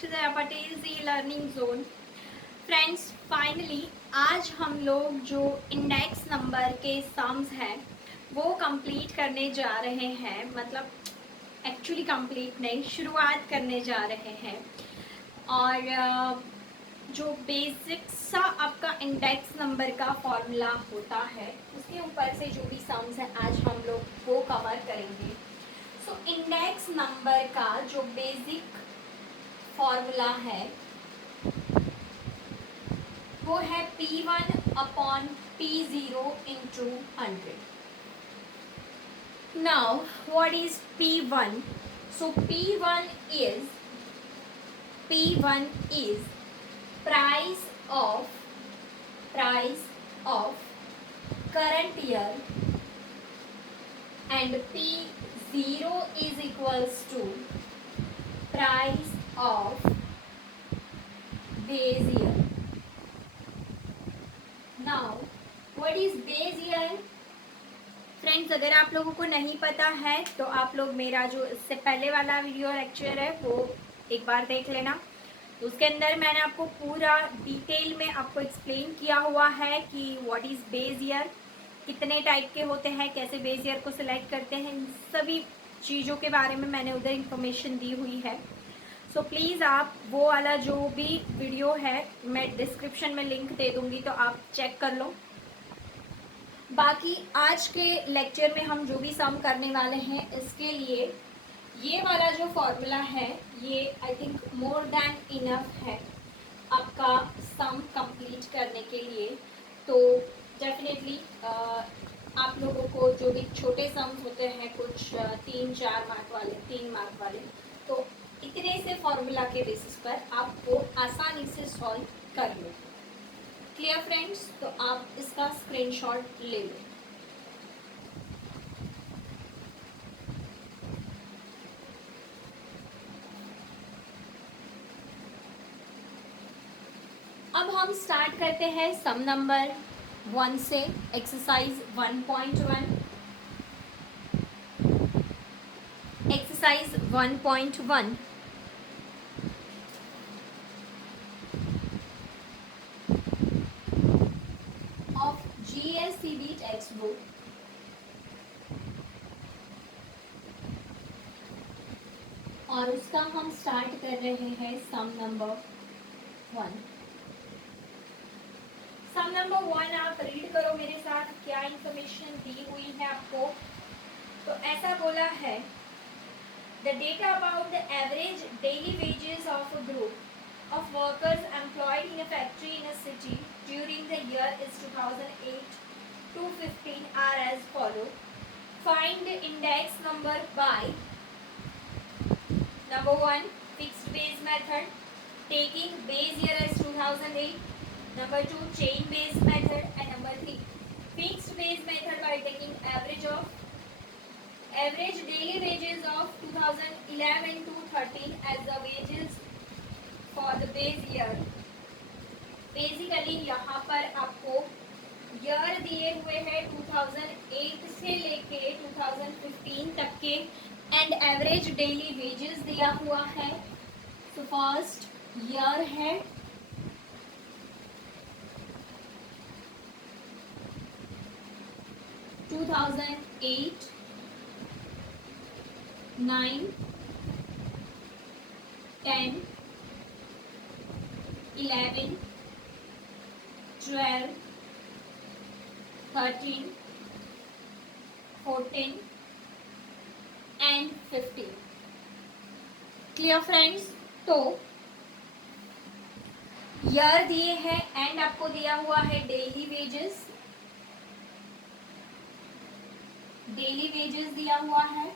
to the Patel ji learning zone. Friends, finally आज हम लोग जो इंडेक्स नंबर के सम्स हैं वो कंप्लीट करने जा रहे हैं। मतलब एक्चुअली कंप्लीट नहीं, शुरुआत करने जा रहे हैं। और जो बेसिक सा आपका इंडेक्स नंबर का फॉर्मूला होता है उसके ऊपर से जो भी सम्स हैं आज हम लोग वो कवर करेंगे। सो इंडेक्स नंबर का जो बेसिक फॉर्मूला है वो है P1 upon P0 into 100। Now what is P1? So P1 is price of current year, and P0 is equals to price of base year. Now what is base year? Friends, अगर आप लोगों को नहीं पता है तो आप लोग मेरा जो इससे पहले वाला वीडियो लेक्चर है वो एक बार देख लेना। तो उसके अंदर मैंने आपको पूरा डिटेल में आपको एक्सप्लेन किया हुआ है कि व्हाट इज़ बेस ईयर, कितने टाइप के होते हैं, कैसे बेस ईयर को सिलेक्ट करते हैं, इन सभी चीज़ों के बारे में मैंने उधर इंफॉर्मेशन दी हुई है। सो प्लीज़ आप वो वाला जो भी वीडियो है मैं डिस्क्रिप्शन में लिंक दे दूँगी, तो आप चेक कर लो। बाकी आज के लेक्चर में हम जो भी सम करने वाले हैं इसके लिए ये वाला जो फॉर्मूला है ये I think more than enough है आपका सम कंप्लीट करने के लिए। तो डेफिनेटली आप लोगों को जो भी छोटे सम्स होते हैं कुछ 3-4 मार्क वाले, 3 मार्क वाले, तो इतने से फॉर्मूला के बेसिस पर आप वो आसानी से सॉल्व कर लो। Clear friends? तो आप इसका स्क्रीनशॉट ले लो। अब हम स्टार्ट करते हैं सम नंबर 1 से, exercise 1.1। Exercise 1.1 of GSCB text book. और उसका हम स्टार्ट कर रहे हैं सम नंबर 1। सम नंबर 1 आप रीड करो मेरे साथ, क्या इंफॉर्मेशन दी हुई है आपको। तो ऐसा बोला है, the data about the average daily wages of a group of workers employed in a factory in a city during the year is 2008 to 15 are as follow. Find the index number by number 1 fixed base method taking base year as 2008, number 2 chain based method, and number 3 fixed base method by taking average daily wages of 2011 to 13 as the wages for the base year। Basically यहाँ पर आपको year दिए हुए हैं 2008 से लेके 2015 तक के, एंड एवरेज डेली वेजेस दिया हुआ है। तो फर्स्ट ईयर है 2008, 9, 10, 11, 12, 13, 14 एंड 15। Clear friends? तो ईयर दिए हैं एंड आपको दिया हुआ है डेली वेजेस। डेली वेजेस दिया हुआ है,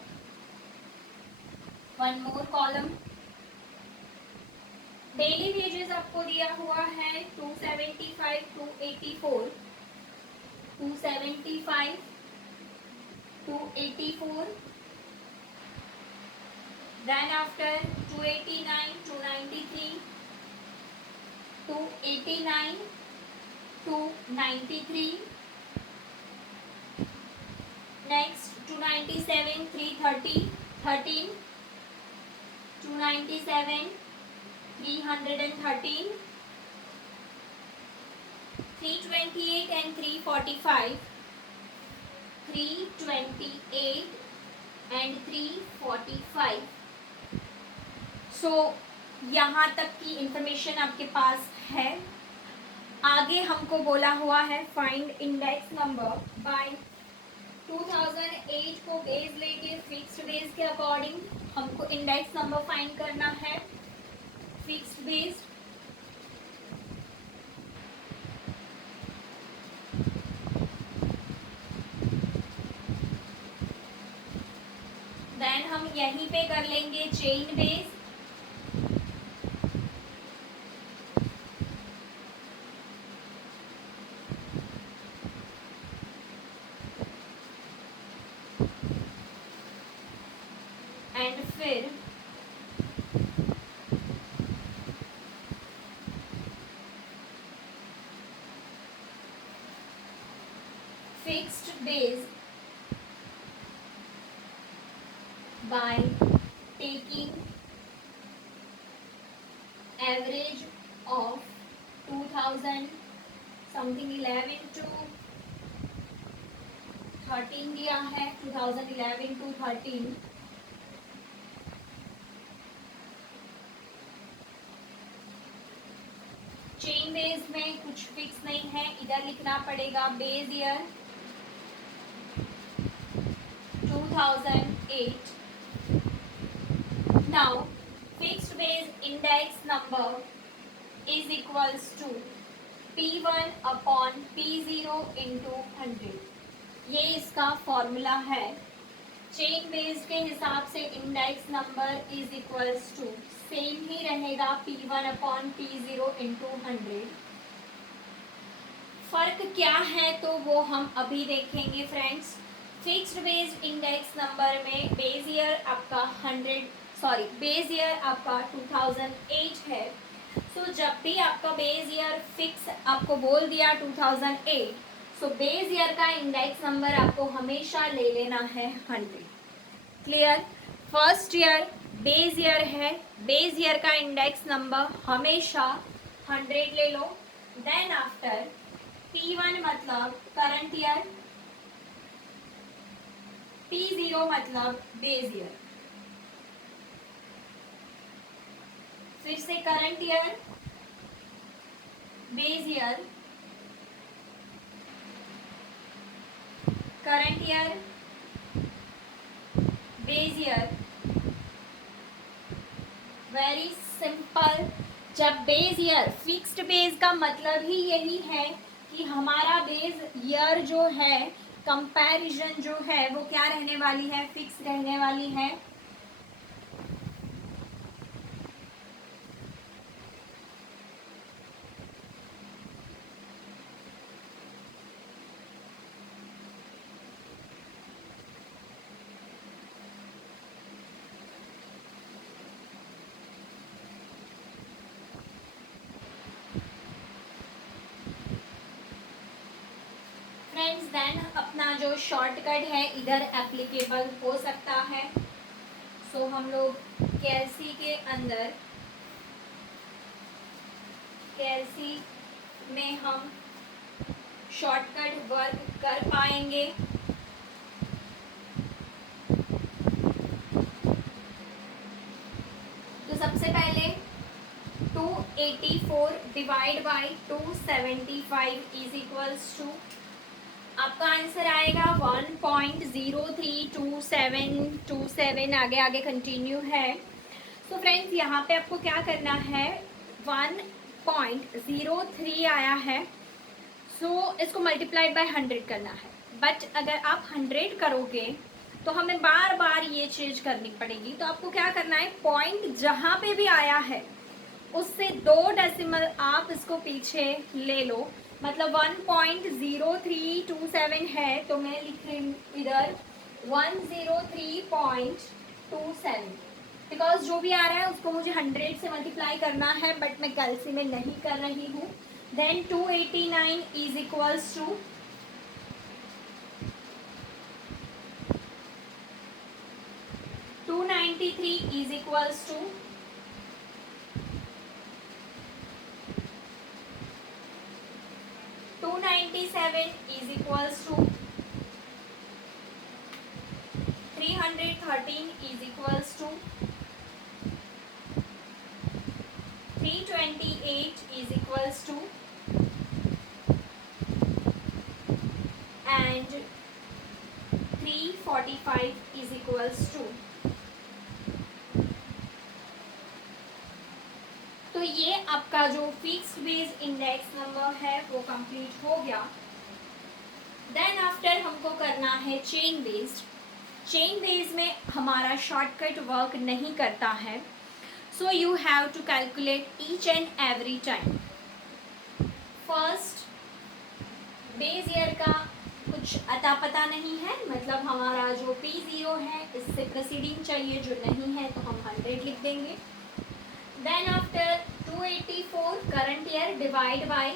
one more column. Daily wages आपको दिया हुआ है 275 to 84, 275 to 84, then after 289 to 93, 289 to 93, next 297 330 13, 297 313, 328 and 345, 328 and 345. सो यहाँ तक की इंफॉर्मेशन आपके पास है. आगे हमको बोला हुआ है फाइंड इंडेक्स नंबर बाय 2008 को बेस लेके फिक्स्ड बेस के अकॉर्डिंग हमको इंडेक्स नंबर फाइंड करना है फिक्स्ड बेस. देन हम यहीं पे कर लेंगे चेन बेस. एंड फिर fixed base by taking average of 2000 something 11 to 13 दिया है 2011 to 13. चेन बेस में कुछ फिक्स नहीं है, इधर लिखना पड़ेगा base year 2008. Now fixed base index number is equals to P1 upon P0 into 100. ये इसका फॉर्मूला है. चेन बेस के हिसाब से index number is equals to same ही रहेगा P1 अपॉन P0 इंटू 100. फर्क क्या है तो वो हम अभी देखेंगे friends. Fixed base index number में बेस ईयर आपका बेस ईयर आपका 2008 है. सो जब भी आपका बेस ईयर फिक्स आपको बोल दिया 2008, सो बेस ईयर का इंडेक्स नंबर आपको हमेशा ले लेना है 100. Clear. First year base year है, बेस ईयर का इंडेक्स नंबर हमेशा 100 ले लो. देन आफ्टर P1 मतलब करंट ईयर, P0 मतलब बेस ईयर. फिर से current year, base year, current year, base year. Very simple. जब बेस ईयर फिक्स्ड बेस का मतलब ही यही है कि हमारा बेस ईयर जो है कंपैरिजन जो है वो क्या रहने वाली है, फिक्स रहने वाली है. फ्रेंड्स देन अपना जो शॉर्टकट है इधर एप्लीकेबल हो सकता है. सो हम लोग कैलसी के अंदर कैलसी में हम शॉर्टकट वर्क कर पाएंगे. तो सबसे पहले 284 divide by 275 is equals to आपका आंसर आएगा 1.032727. आगे आगे कंटिन्यू है. तो फ्रेंड्स यहाँ पे आपको क्या करना है, 1.03 आया है. सो इसको मल्टीप्लाइड बाय 100 करना है. बट अगर आप 100 करोगे तो हमें बार बार ये चीज करनी पड़ेगी. तो आपको क्या करना है, पॉइंट जहाँ पे भी आया है उससे 2 डेसिमल आप इसको पीछे ले लो. मतलब 1.0327 है तो मैं लिख रही हूँ इधर 103.27, बिकॉज जो भी आ रहा है उसको मुझे 100 से मल्टीप्लाई करना है, बट मैं कैलसी में नहीं कर रही हूँ. Then 289 is equals to 293 is equals to 297 is equals to 313 is equals to 328 is equals to and 345 is equals to। तो ये आपका जो फिक्स्ड बेस इंडेक्स नंबर है वो कंप्लीट हो गया। देन आफ्टर हमको करना है चेन बेस्ड। चेन बेस में हमारा शॉर्टकट वर्क नहीं करता है, so you have to calculate each and every time. First base year का कुछ अता पता नहीं है, मतलब हमारा जो P0 है इससे प्रेसिडिंग चाहिए, जो नहीं है तो हम 100 लिख देंगे। Then after 284 current year divide by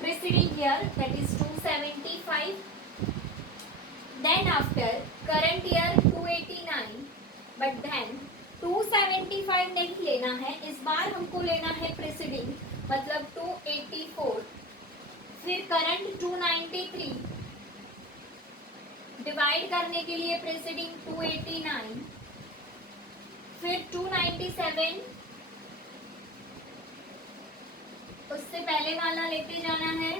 preceding year that is 275। Then after current year 289, but then 275 नहीं लेना है, इस बार हमको लेना है प्रेसिडिंग मतलब 284, फिर करंट 293 डिवाइड करने के लिए प्रेसिडिंग 289, फिर 297 उससे पहले वाला लेते जाना है,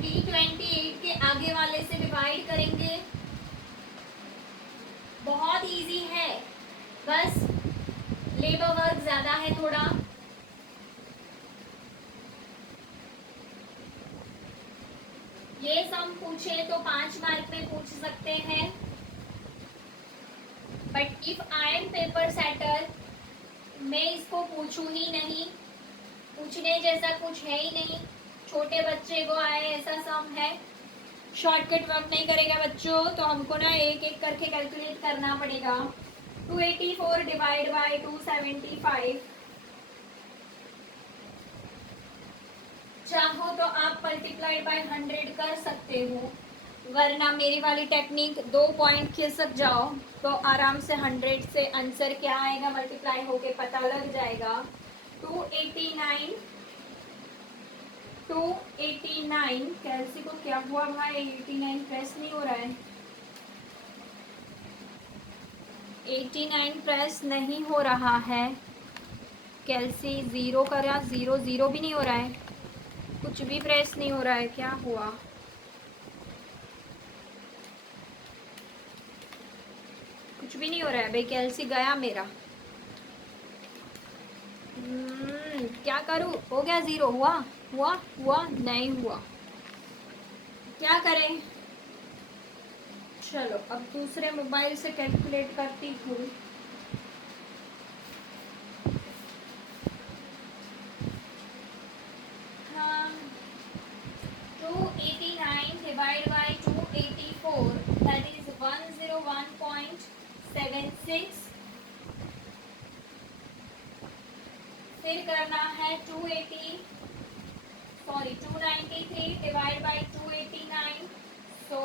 328 के आगे वाले से डिवाइड करेंगे। बहुत इजी है, बस लेबर वर्क ज्यादा है थोड़ा। ये सम पूछे तो 5 मार्क में पूछ सकते हैं, but if I M paper setter मैं इसको पूछूं ही नहीं, पूछने जैसा कुछ है ही नहीं। छोटे बच्चे को आए ऐसा सम है, शॉर्टकट वर्क नहीं करेगा बच्चों, तो हमको ना एक एक करके कैलकुलेट करना पड़ेगा। 284 डिवाइड बाय 275, चाहो तो आप मल्टीप्लाइड बाय 100 कर सकते हो, वरना मेरी वाली टेक्निक 2 पॉइंट खिसक जाओ तो आराम से 100 से आंसर क्या आएगा मल्टीप्लाई होके पता लग जाएगा। 289 कैलसी को क्या हुआ भाई, 89 प्रेस नहीं हो रहा है, 89 प्रेस नहीं हो रहा है। कैलसी 0 करा, 0 0 भी नहीं हो रहा है, कुछ भी प्रेस नहीं हो रहा है, क्या हुआ? कुछ भी नहीं हो रहा है भाई, कैलसी गया मेरा। क्या करूं? हो गया 0, हुआ हुआ हुआ नहीं हुआ, क्या करें? चलो अब दूसरे मोबाइल से कैलकुलेट करती हूँ। हाँ, 289 डिवाइड बाय 284 दैट इज 101.76। फिर करना है 293 डिवाइड बाय 289, सो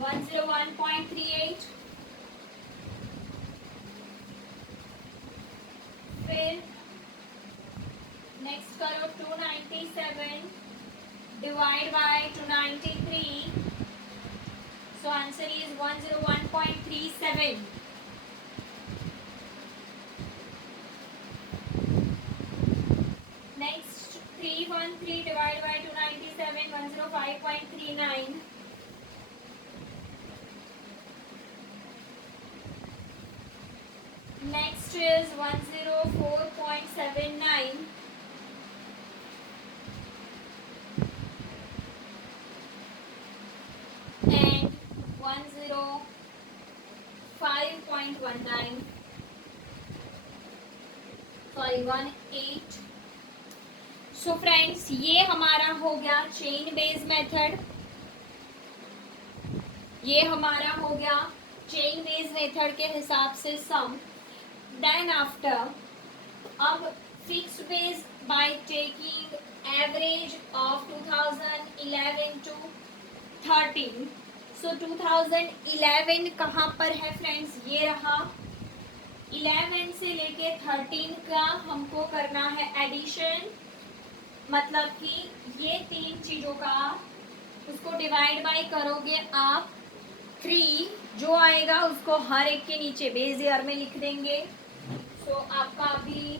101.38। फिर नेक्स्ट करो 297 divide by 293, so answer is 101.37। Next 313 divide by 297, 105.39। Next is 104.79, and 105.19, sorry 18। So friends ये हमारा हो गया चेन बेस मेथड, ये हमारा हो गया चेन बेस मेथड के हिसाब से सम। देन आफ्टर अब fixed base by taking average of 2011 to 13, सो 2011 कहाँ पर है फ्रेंड्स, ये रहा। 11 से लेके 13 का हमको करना है एडिशन, मतलब कि ये तीन चीज़ों का उसको डिवाइड बाय करोगे आप 3, जो आएगा उसको हर एक के नीचे बेस ईयर में लिख देंगे। सो आपका अभी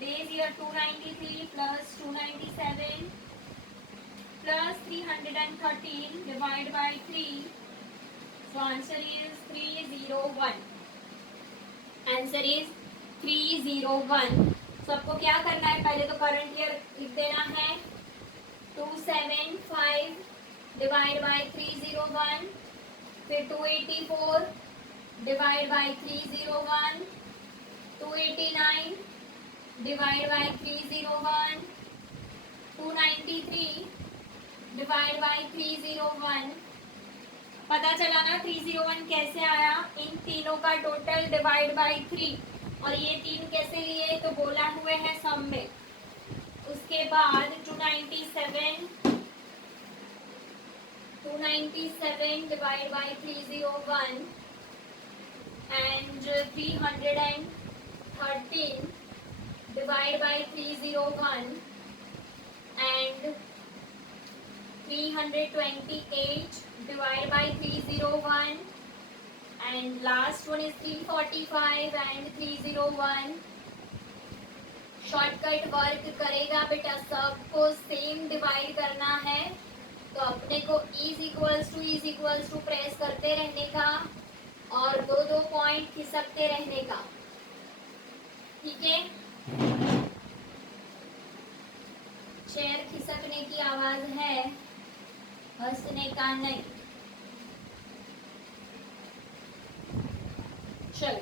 base year 293 plus 297 plus 313 divided by 3. So answer is 301. Answer is 301. So आपको क्या करना है, पहले तो करंट ईयर लिख देना है 275 डिवाइड बाय 301, फिर 284 divide by 301, 289 divide by 301, 293 divide by 301। पता चला ना 301 कैसे आया, इन तीनों का टोटल डिवाइड बाई 3, और ये तीन कैसे लिए तो बोला हुए हैं सम में। उसके बाद 297 divide by 301 and 313 divide by 301 and 328 divided by 301 and last one is 345 and 301। Shortcut work करेगा बेटा, सबको सेम डिवाइड करना है, तो अपने को इज इक्वल्स टू प्रेस करते रहने का और दो दो पॉइंट खिसकते रहने का, ठीक है। चेयर खिसकने की आवाज है, हंसने का नहीं। चलो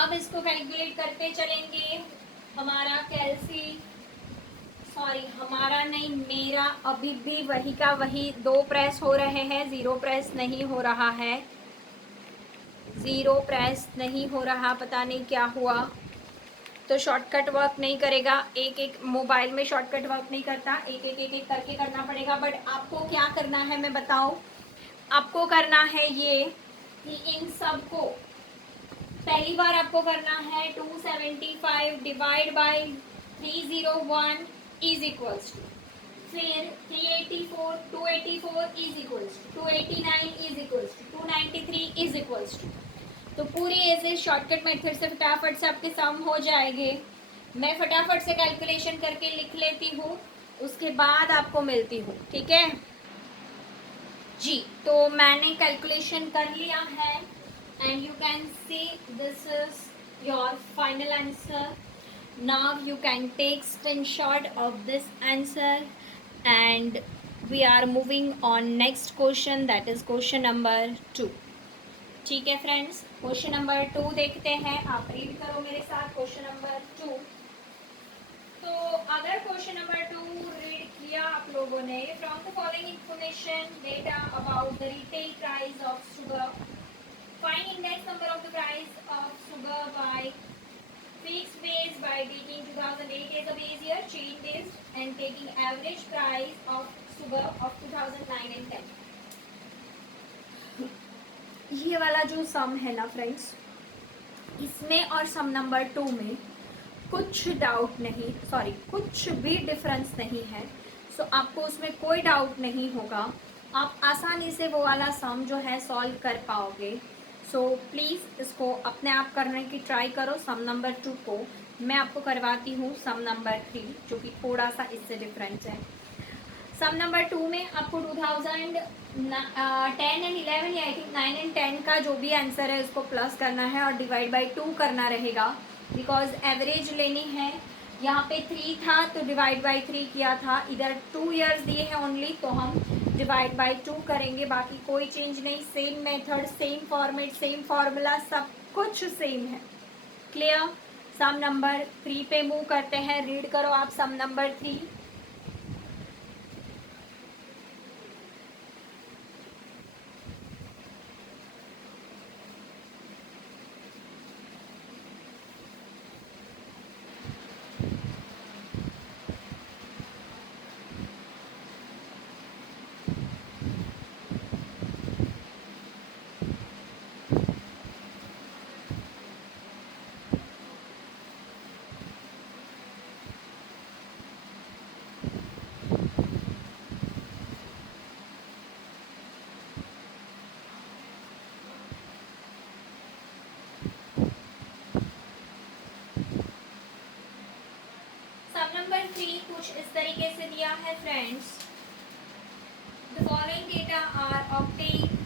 अब इसको कैलकुलेट करते चलेंगे। हमारा हमारा नहीं, मेरा अभी भी वही का वही 2 प्रेस हो रहे हैं, 0 प्रेस नहीं हो रहा है, 0 प्रेस नहीं हो रहा, पता नहीं क्या हुआ। तो शॉर्टकट वर्क नहीं करेगा, एक एक मोबाइल में शॉर्टकट वर्क नहीं करता, एक एक करके करना पड़ेगा। बट आपको क्या करना है मैं बताऊं, आपको करना है ये कि इन सब को पहली बार आपको करना है 275 divide by 301 is equals to, फिर 384 284 is equals to 289 is equals to 293 is equals to. तो पूरी ऐसे शॉर्टकट मेथड से फटाफट से आपके सम हो जाएंगे। मैं फटाफट से कैलकुलेशन करके लिख लेती हूँ, उसके बाद आपको मिलती हूँ, ठीक है जी। तो मैंने कैलकुलेशन कर लिया है and you can see this is your final answer. Now you can take screenshot of this answer and we are moving on next question, that is question number 2। ठीक है फ्रेंड्स, क्वेश्चन नंबर 2 देखते हैं, आप read करो मेरे साथ question number 2। तो अगर क्वेश्चन नंबर 2 रीड किया आप लोगों ने, from the following information data about the retail price of sugar, find index number of the price of sugar by fixed base by taking 2008 as a base year, change based and taking average price of sugar of 2009 and 10। ये वाला जो सम है ना friends, इसमें और सम number 2 में कुछ doubt नहीं, कुछ भी डिफरेंस नहीं है। सो आपको उसमें कोई डाउट नहीं होगा, आप आसानी से वो वाला सम जो है सॉल्व कर पाओगे। सो प्लीज़ इसको अपने आप करने की ट्राई करो। सम नंबर 2 को मैं आपको करवाती हूँ सम नंबर 3, जो कि थोड़ा सा इससे डिफरेंस है। सम नंबर 2 में आपको 2010 एंड 11 या आई थिंक 9 एंड 10 का जो भी आंसर है उसको प्लस करना है और डिवाइड बाय 2 करना रहेगा, बिकॉज एवरेज लेनी है। यहाँ पे 3 था तो डिवाइड बाय 3 किया था, इधर 2 ईयर्स दिए हैं ओनली, तो हम डिवाइड बाय 2 करेंगे, बाकी कोई चेंज नहीं। Same method, same format, same formula, सब कुछ सेम है। क्लियर। सम नंबर 3 पे मूव करते हैं, रीड करो आप सम नंबर 3। दिया है friends, the following data are obtained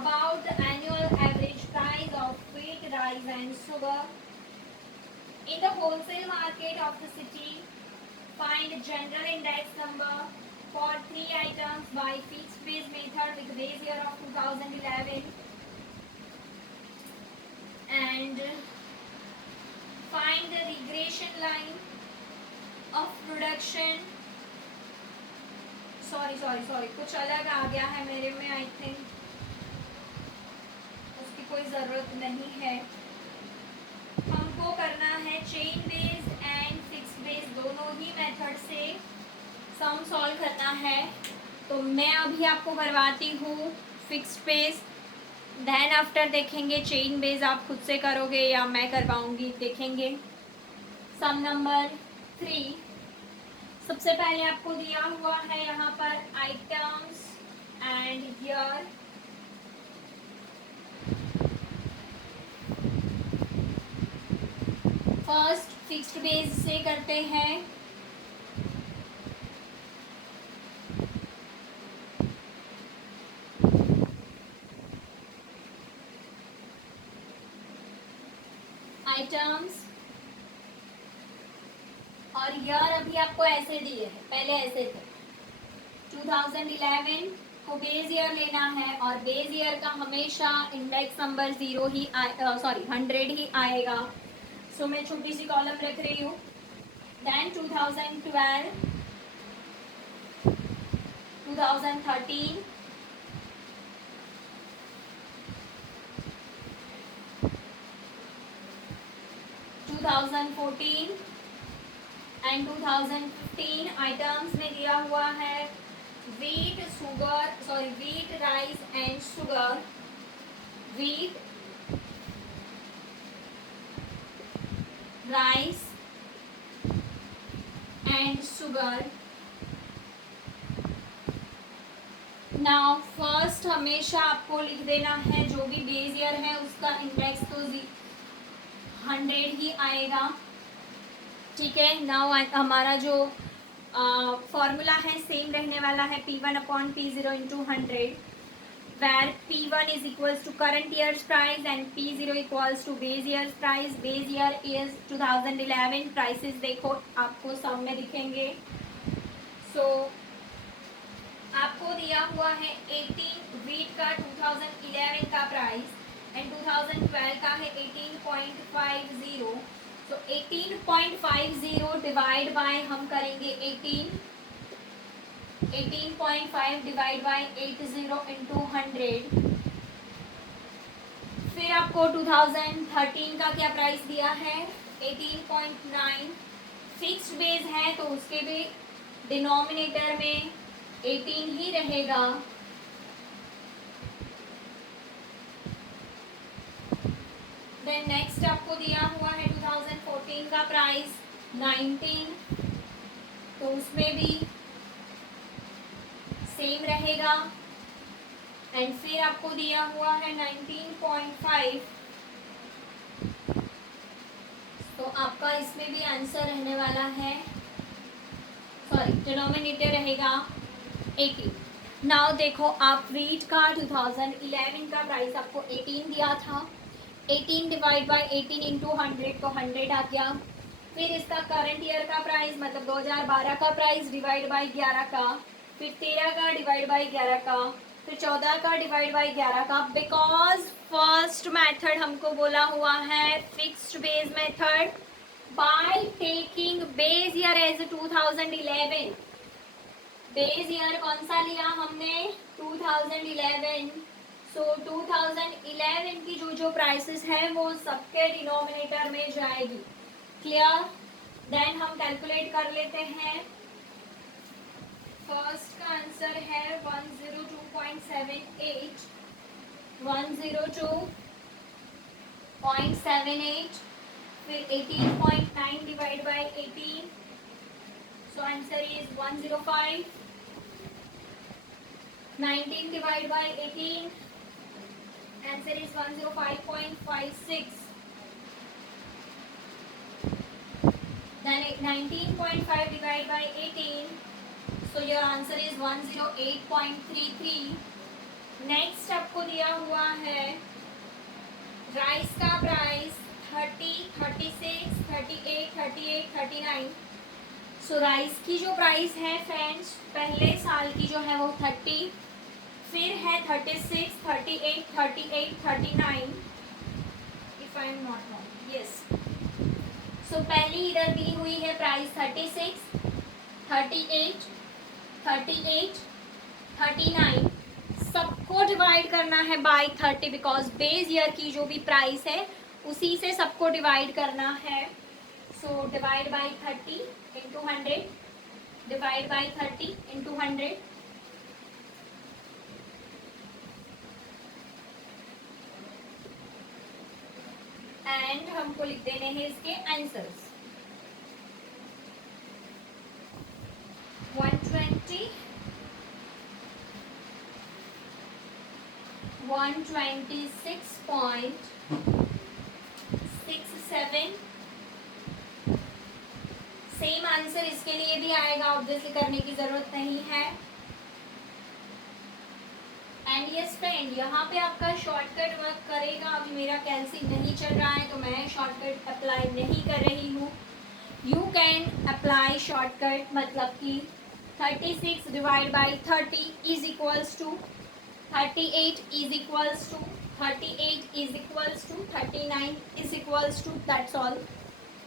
about the annual average price of wheat, rice and sugar in the wholesale market of the city. Find general index number for 3 items by fixed base method with base year of 2011 and find the regression line of production. sorry कुछ अलग आ गया है मेरे में, I think उसकी कोई ज़रूरत नहीं है। हमको करना है chain base and fix base, दोनों ही मेथड से सम सॉल्व करना है। तो मैं अभी आपको करवाती हूँ फिक्स बेस, देन आफ्टर देखेंगे चेन बेस आप खुद से करोगे या मैं करवाऊँगी, देखेंगे। सम नंबर 3, सबसे पहले आपको दिया हुआ है यहाँ पर items and year. First fixed base से करते हैं। आइटम्स और ईयर अभी आपको ऐसे दिए हैं, पहले ऐसे थे। 2011 को बेस ईयर लेना है और बेस ईयर का हमेशा इंडेक्स नंबर 0 ही 100 ही आएगा। सो मैं छोटी सी कॉलम रख रही हूँ। देन 2012, 2013, 2014 एंड 2015 आइटम्स में दिया हुआ है wheat, rice and sugar. Wheat, rice and sugar. Now first हमेशा आपको लिख देना है जो भी बेस ईयर है उसका इंडेक्स तो 100 ही आएगा, ठीक है। नाउ हमारा जो फॉर्मूला है सेम रहने वाला है, P1 upon P0 into 100, where P1 is equals to current year's price and P0 equals to base year's price. Base year is 2011, prices देखो आपको सब में दिखेंगे। So आपको दिया हुआ है 18 वीट का 2011 का प्राइस एंड 2012 का है 18.50। तो 18.50 डिवाइड बाय हम करेंगे 18.5 डिवाइड बाय 80 इंटू 100। फिर आपको 2013 का क्या प्राइस दिया है 18.9। फिक्स्ड बेस है तो उसके भी डिनोमिनेटर में 18 ही रहेगा। देन नेक्स्ट आपको दिया हुआ है 2014 का प्राइस 19, तो उसमें भी सेम रहेगा। एंड फिर आपको दिया हुआ है 19.5, तो आपका इसमें भी आंसर रहने वाला है, डिनोमिनेटर रहेगा 18। नाउ देखो आप वीट का 2011 का प्राइस आपको 18 दिया था, 18 डिवाइड बाय 18 इंटू 100 तो 100 आ गया। फिर इसका करंट ईयर का प्राइस मतलब 2012 का प्राइस डिवाइड बाय 11 का, फिर 13 का डिवाइड बाय 11 का, फिर 14 का डिवाइड बाय 11 का। बिकॉज फर्स्ट मेथड हमको बोला हुआ है fixed base method by taking base year as 2011। Base year कौन सा लिया हमने 2011। सो 2011 की जो प्राइसेस है वो सबके डिनोमिनेटर में जाएगी। क्लियर? देन हम कैलकुलेट कर लेते हैं। फर्स्ट का आंसर है 102.78, 102.78। फिर 18.9 divide by 18, so answer is 105। 19 divided by 18, answer is 105.56. Then 19.5 divided by 18, so your answer is 108.33। Next आपको दिया हुआ है राइस का प्राइस 30, 36, 38, 38, 39। सो राइस की जो प्राइस है फ्रेंड्स पहले साल की जो है वो 30, फिर है 36, 38, 38, 39 if I am not wrong, yes. So पहली इधर दी हुई है प्राइस 36, 38, 38, 39। सबको डिवाइड करना है बाय 30 बिकॉज बेस ईयर की जो भी प्राइस है उसी से सबको डिवाइड करना है। So divide by 30 into 100, divide by 30 into 100। And हमको लिख देने हैं इसके आंसर्स 120, 126.67। सेम आंसर इसके लिए भी आएगा, ऑब्वियसली करने की जरूरत नहीं है। एंड यस फ्रेंड, यहाँ पे आपका शॉर्टकट वर्क करेगा। अभी मेरा कैंसिल नहीं चल रहा है तो मैं शॉर्टकट अप्लाई नहीं कर रही हूँ। यू कैन अप्लाई शॉर्टकट, मतलब कि 36 divide by 30 is equals to 38 is equals to 38 is equals to 39 is equals to, that's all.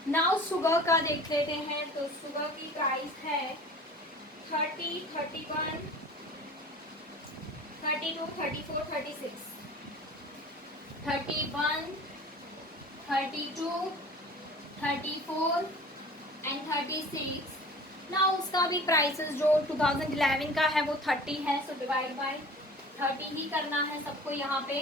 Now sugar का देख लेते हैं। तो शुगर की प्राइस है 30, 31, 32, 34, 36, 31, 32, 34 एंड 36। ना उसका भी प्राइसेस जो 2011 का है वो 30 है। सो डिवाइड बाय 30 ही करना है सबको यहाँ पे।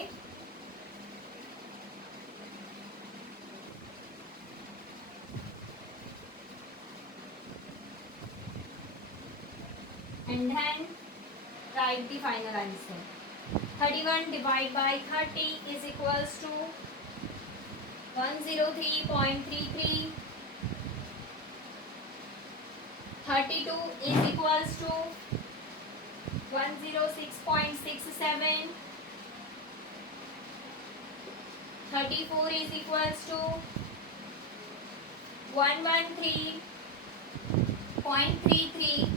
And then write the final answer. 31 divided by 30 is equals to 103.33. 32 is equals to 106.67. 34 is equals to 113.33.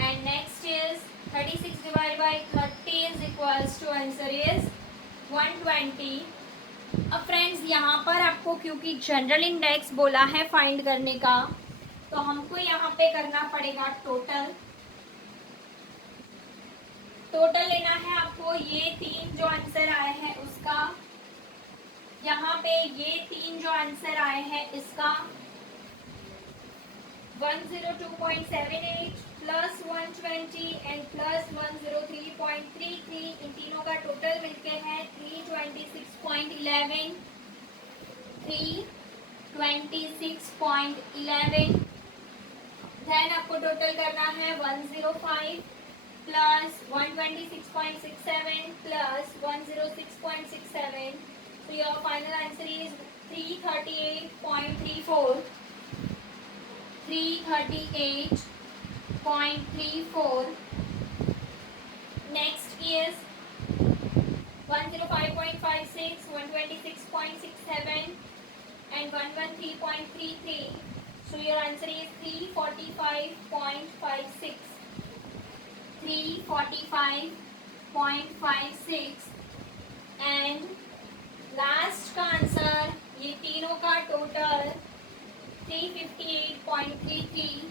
And next is 36 divided by 30 is equals to answer is 120. अब फ्रेंड्स यहाँ पर आपको क्योंकि जनरल इंडेक्स बोला है फाइंड करने का, तो हमको यहाँ पे करना पड़ेगा टोटल। टोटल लेना है आपको ये तीन जो आंसर आए हैं उसका, यहाँ पे ये तीन जो आंसर आए हैं इसका, 102.78 प्लस 120 एंड प्लस 103.33, इन तीनों का टोटल मिलके है 326.11, 326.11। देन आपको टोटल करना है 105 plus 126.67 plus 106.67। So your final answer is 338.34. 338.34. Next is 105.56, 126.67 and 113.33. So your answer is 345.56. 345.56 and last का आंसर ये तीनों का टोटल 358.33,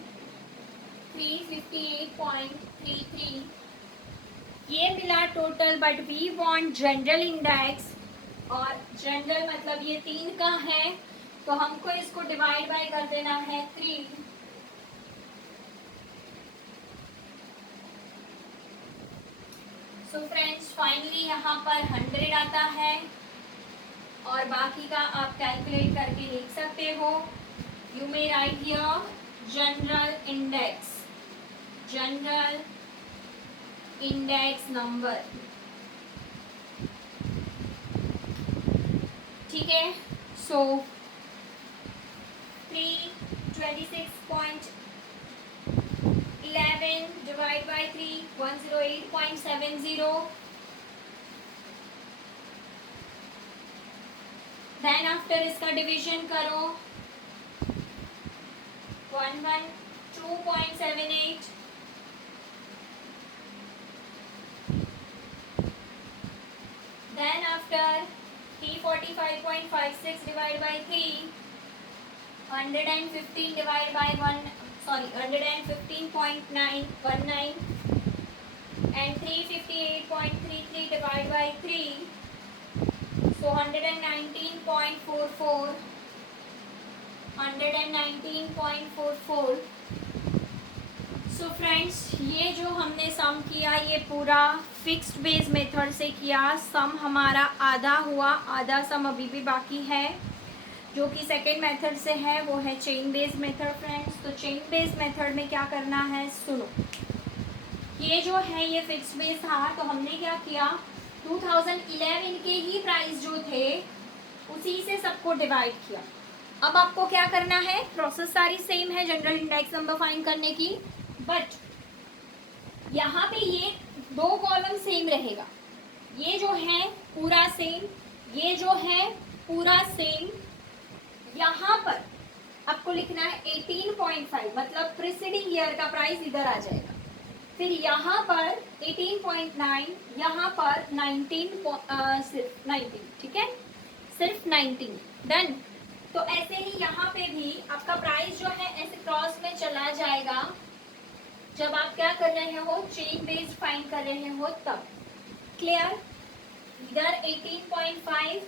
358.33 ये मिला total. But we want general index, और जनरल मतलब ये तीन का है तो हमको इसको डिवाइड बाय कर देना है 3। सो फ्रेंड्स फाइनली यहाँ पर 100 आता है और बाकी का आप कैलकुलेट करके लिख सकते हो। You may write here general index, general index number, ठीक है। So 326.11 7 divide by 3 108.70. Then after इसका डिवीजन करो 112.78. Then after 345.56 divided by 3 115 divided by 115.919 and 358.33 divided by 3, so 119.44. So friends, ये जो हमने सम किया ये पूरा फिक्स्ड बेस मेथड से किया. सम हमारा आधा हुआ, आधा सम अभी भी बाकी है जो कि सेकेंड मेथड से है, वो है चेन बेस मेथड. फ्रेंड्स, तो चेन बेस मेथड में क्या करना है सुनो. ये जो है ये फिक्स्ड बेस था, तो हमने क्या किया 2011 के ही प्राइस जो थे उसी से सबको डिवाइड किया. अब आपको क्या करना है, प्रोसेस सारी सेम है जनरल इंडेक्स नंबर फाइंड करने की, बट यहाँ पे ये दो कॉलम सेम रहेगा. ये जो है पूरा सेम, ये जो है पूरा सेम. यहाँ पर आपको लिखना है 18.5, मतलब प्रीसीडिंग ईयर का प्राइस इधर आ जाएगा. फिर यहाँ पर 18.9, यहाँ पर 19, सिर्फ 19. ठीक है, सिर्फ 19. डन. तो ऐसे ही यहाँ पे भी आपका प्राइस जो है ऐसे क्रॉस में चला जाएगा जब आप क्या कर रहे हो, चेन बेस फाइंड कर रहे हो तब. क्लियर. इधर 18.5,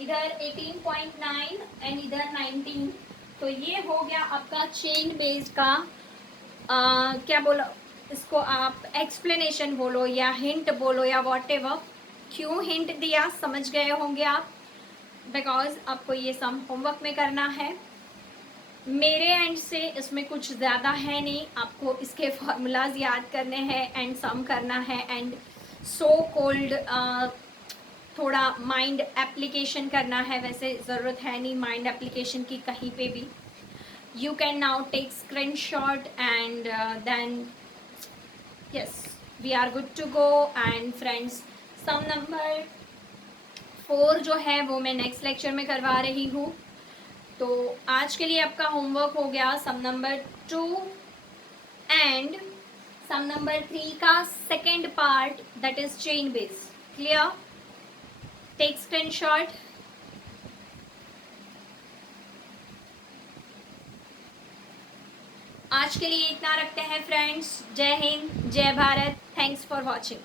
इधर 18.9 एंड इधर 19. तो ये हो गया आपका चेन बेस का क्या बोलो इसको आप, एक्सप्लेनेशन बोलो या हिंट बोलो या वॉटेवर. क्यों हिंट दिया समझ गए होंगे आप, बिकॉज आपको ये सम होमवर्क में करना है. मेरे एंड से इसमें कुछ ज़्यादा है नहीं, आपको इसके फार्मूलाज याद करने हैं एंड सम करना है एंड सो कोल्ड थोड़ा माइंड एप्लीकेशन करना है. वैसे ज़रूरत है नहीं माइंड एप्लीकेशन की कहीं पे भी. You can now take screenshot and then yes we are good to go. And friends, sum number 4 जो है वो मैं नेक्स्ट लेक्चर में करवा रही हूँ. तो आज के लिए आपका होमवर्क हो गया sum number 2 and sum number 3 का second part, that is chain base. Clear. Take screenshot. आज के लिए इतना रखते हैं फ्रेंड्स. जय हिंद, जय भारत. Thanks for watching.